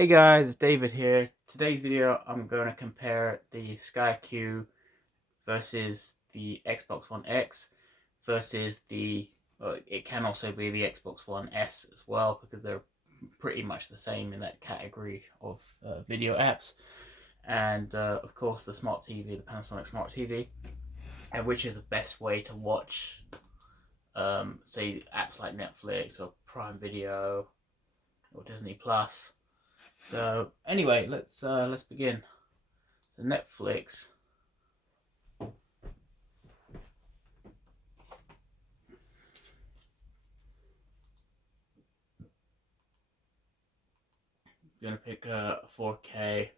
Hey guys, it's David here. Today's video I'm going to compare the SkyQ versus the Xbox One X versus it can also be the Xbox One S as well, because they're pretty much the same in that category of video apps. And of course the smart TV, the Panasonic smart TV, and which is the best way to watch say apps like Netflix or Prime Video or Disney Plus. So anyway, let's begin. So Netflix. I'm gonna pick a 4K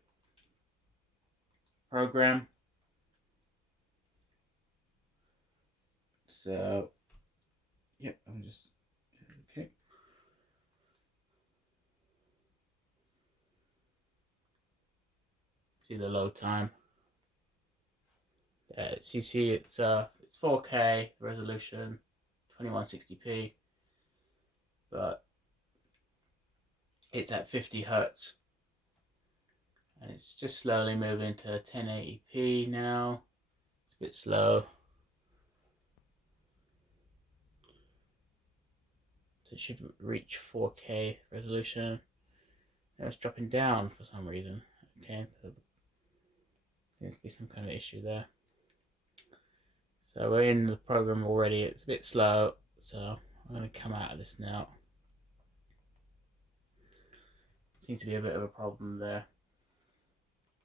program. So yeah, I'm just okay. See the load time. So you see it's 4K resolution, 2160p, but it's at 50 hertz, and it's just slowly moving to 1080p now. It's a bit slow. So it should reach 4K resolution. Now it's dropping down for some reason. Okay, so there seems to be some kind of issue there. So we're in the program already. It's a bit slow, so I'm going to come out of this now. Seems to be a bit of a problem there.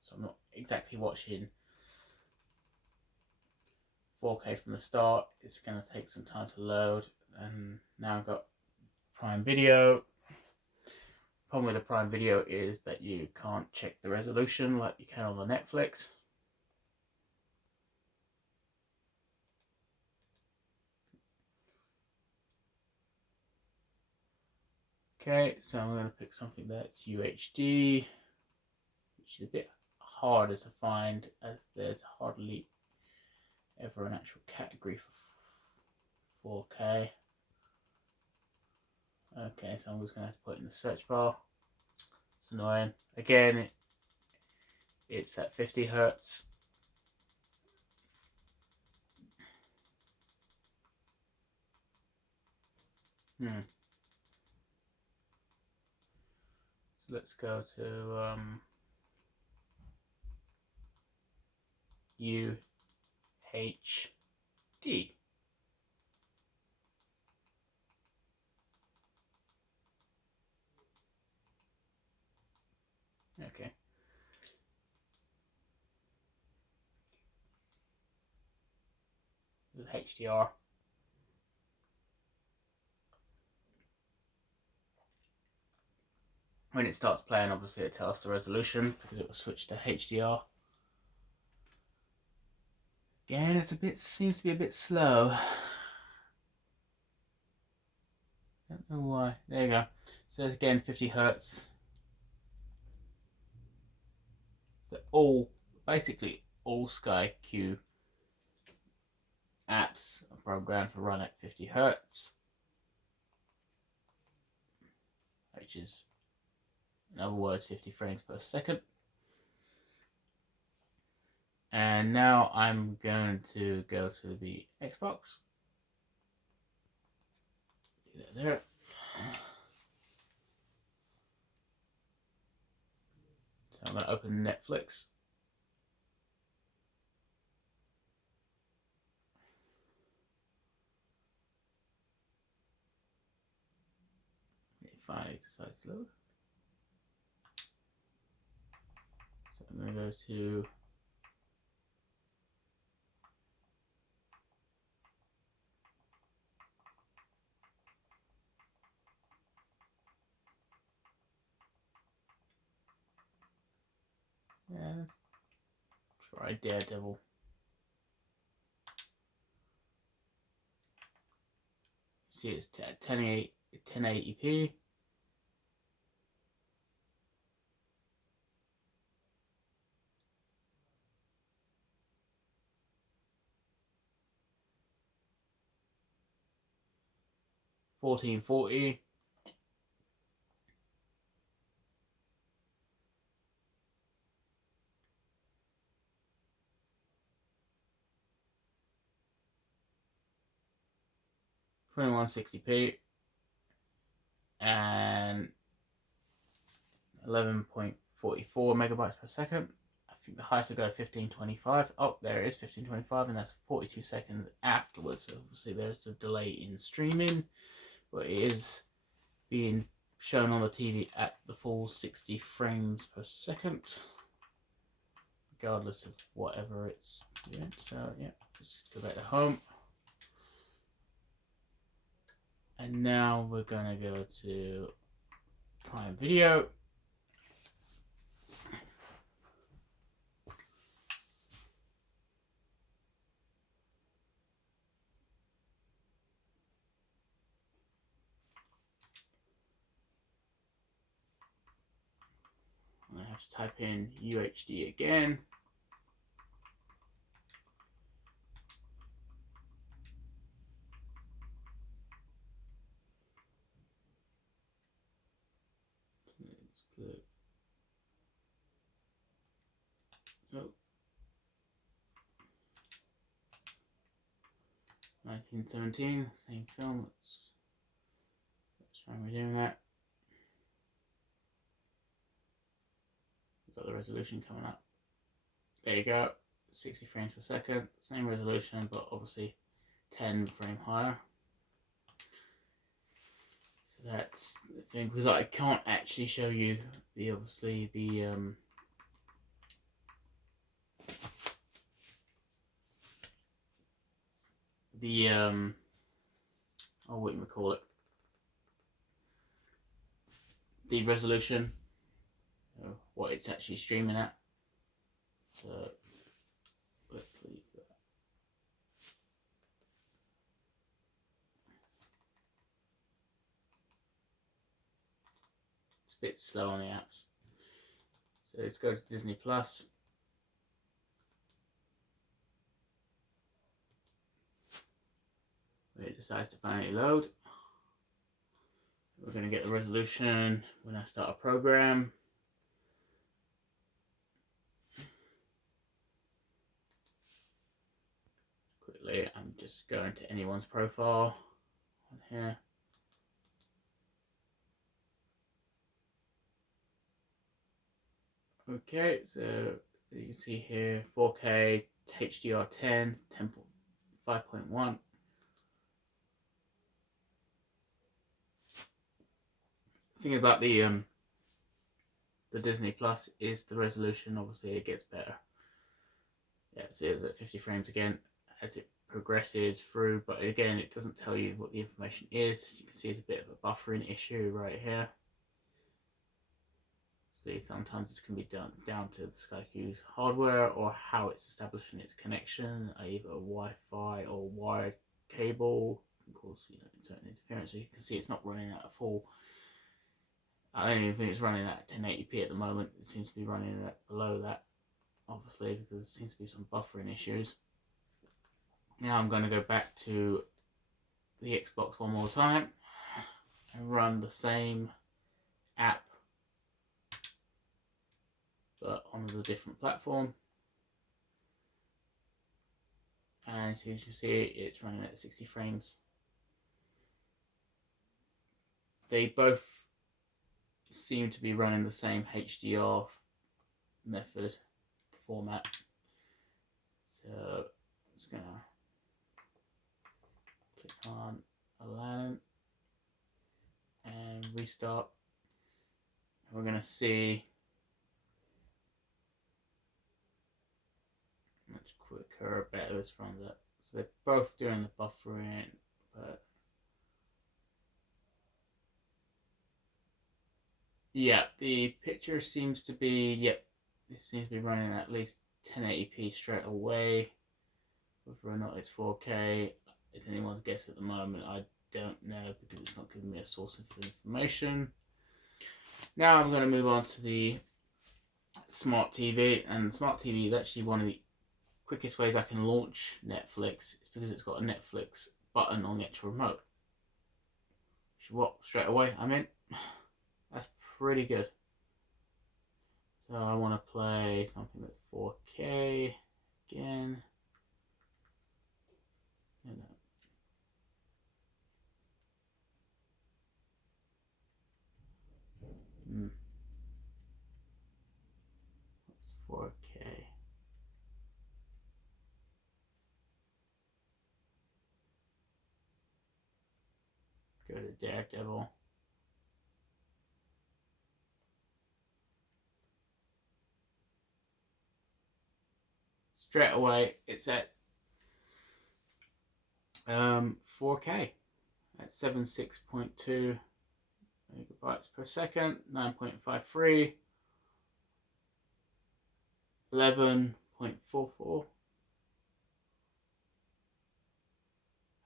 So I'm not exactly watching 4K from the start. It's going to take some time to load. And now I've got Prime Video. Problem with the Prime Video is that you can't check the resolution like you can on the Netflix. Okay, so I'm going to pick something that's UHD, which is a bit harder to find as there's hardly ever an actual category for 4K. Okay, so I'm just going to have to put it in the search bar. It's annoying. Again, it's at 50 hertz. So let's go to UHD. Okay. With HDR. When it starts playing, obviously it tells the resolution because it will switch to HDR. Again, seems to be a bit slow. Don't know why. There you go. So again, 50 hertz. So basically all SkyQ apps are programmed to run at 50 hertz, which is, in other words, 50 frames per second. And now I'm going to go to the Xbox. There. So I'm going to open Netflix. It finally decides to load. So I'm going to go to let's try Daredevil. See, it's 1080p. $14.40. 2160p and 11.44 megabytes per second. I think the highest will go to 1525. Oh, there it is, 1525, and that's 42 seconds afterwards. So obviously there's a delay in streaming, but it is being shown on the TV at the full 60 frames per second, regardless of whatever it's doing. So yeah, let's just go back to home. And now we're gonna go to Prime Video. I have to type in UHD again. Let's click. Oh. 1917, same film. Let's try redoing that. We've got the resolution coming up. There you go, 60 frames per second, same resolution, but obviously 10 frame higher. So that's the thing, because I can't actually show you the obviously the oh, what do we call it, the resolution, what it's actually streaming at. So let's leave that. It's a bit slow on the apps. So let's go to Disney Plus. It decides to finally load. We're going to get the resolution when I start a program. Quickly, I'm just going to anyone's profile on here. Okay, so you can see here 4K HDR10 5.1. The thing about the Disney Plus is the resolution. Obviously, it gets better. Yeah, so it's at 50 frames again as it progresses through, but again, it doesn't tell you what the information is. You can see it's a bit of a buffering issue right here. See, sometimes this can be down to the SkyQ's hardware or how it's establishing its connection, either Wi-Fi or wired cable, can cause certain interference. So you can see it's not running at a full. I don't even think it's running at 1080p at the moment. It seems to be running at below that, obviously, because there seems to be some buffering issues. Now I'm going to go back to the Xbox one more time and run the same app, but on a different platform. And as you can see, it's running at 60 frames. They both seem to be running the same HDR method format. So I'm just gonna click on Aladdin and restart. We're gonna see much quicker, better is from that. So they're both doing the buffering, but yeah, the picture seems to be, yep, this seems to be running at least 1080p straight away. Whether or not it's 4K, it's anyone's guess at the moment. I don't know because it's not giving me a source of information. Now I'm going to move on to the smart TV, and the smart TV is actually one of the quickest ways I can launch Netflix. It's because it's got a Netflix button on the actual remote. What, straight away I'm in. That's pretty good. So I want to play something that's 4K again. the Daredevil. Straight away, it's at 4K at 76.2 megabytes per second, 9.53, 11.44,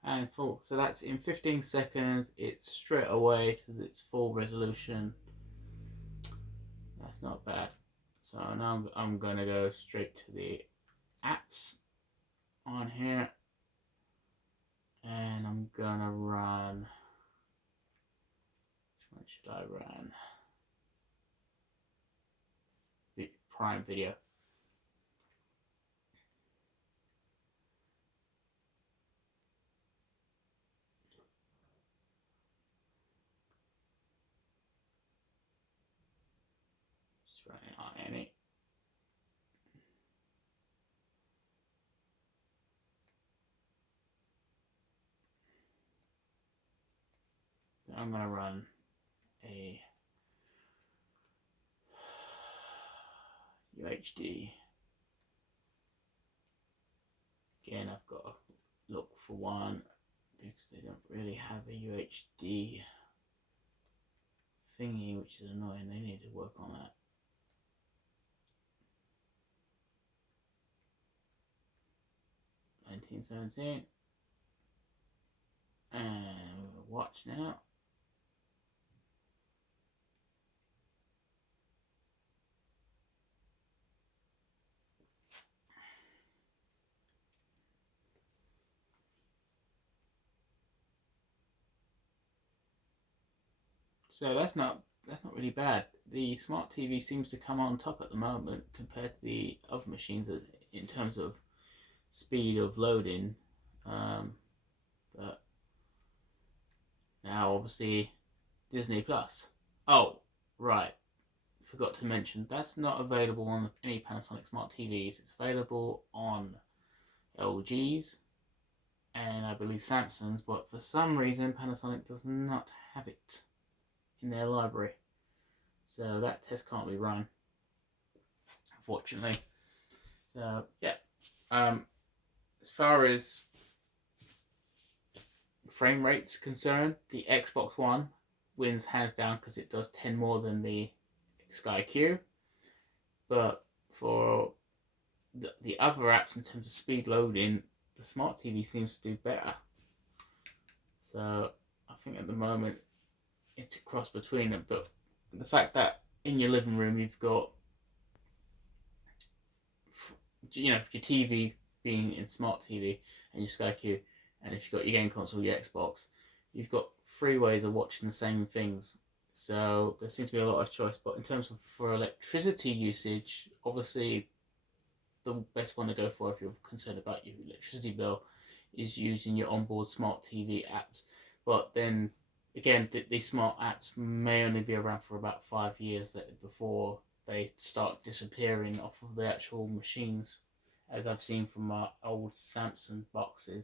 and full. So that's in 15 seconds. It's straight away to its full resolution. That's not bad. So now I'm gonna go straight to the apps on here, and I'm gonna run. Which one should I run? Prime Video. Just running on any. I'm gonna run a UHD. Again, I've got to look for one because they don't really have a UHD thingy, which is annoying. They need to work on that. $19.17, and we're gonna watch now. So that's not really bad. The smart TV seems to come on top at the moment compared to the other machines in terms of speed of loading. But now obviously Disney Plus. Oh, right. Forgot to mention that's not available on any Panasonic smart TVs. It's available on LG's and I believe Samsung's, but for some reason Panasonic does not have it in their library. So that test can't be run, unfortunately. So yeah, as far as frame rate's concerned, the Xbox One wins hands down because it does 10 more than the Sky Q. But for the other apps in terms of speed loading, the smart TV seems to do better. So I think at the moment it's a cross between them. But the fact that in your living room you've got, your TV being in smart TV and your Sky Q, and if you've got your game console, your Xbox, you've got 3 ways of watching the same things. So there seems to be a lot of choice. But in terms of for electricity usage, obviously the best one to go for if you're concerned about your electricity bill is using your onboard smart TV apps. But then again, these smart apps may only be around for about 5 years before they start disappearing off of the actual machines, as I've seen from my old Samsung boxes.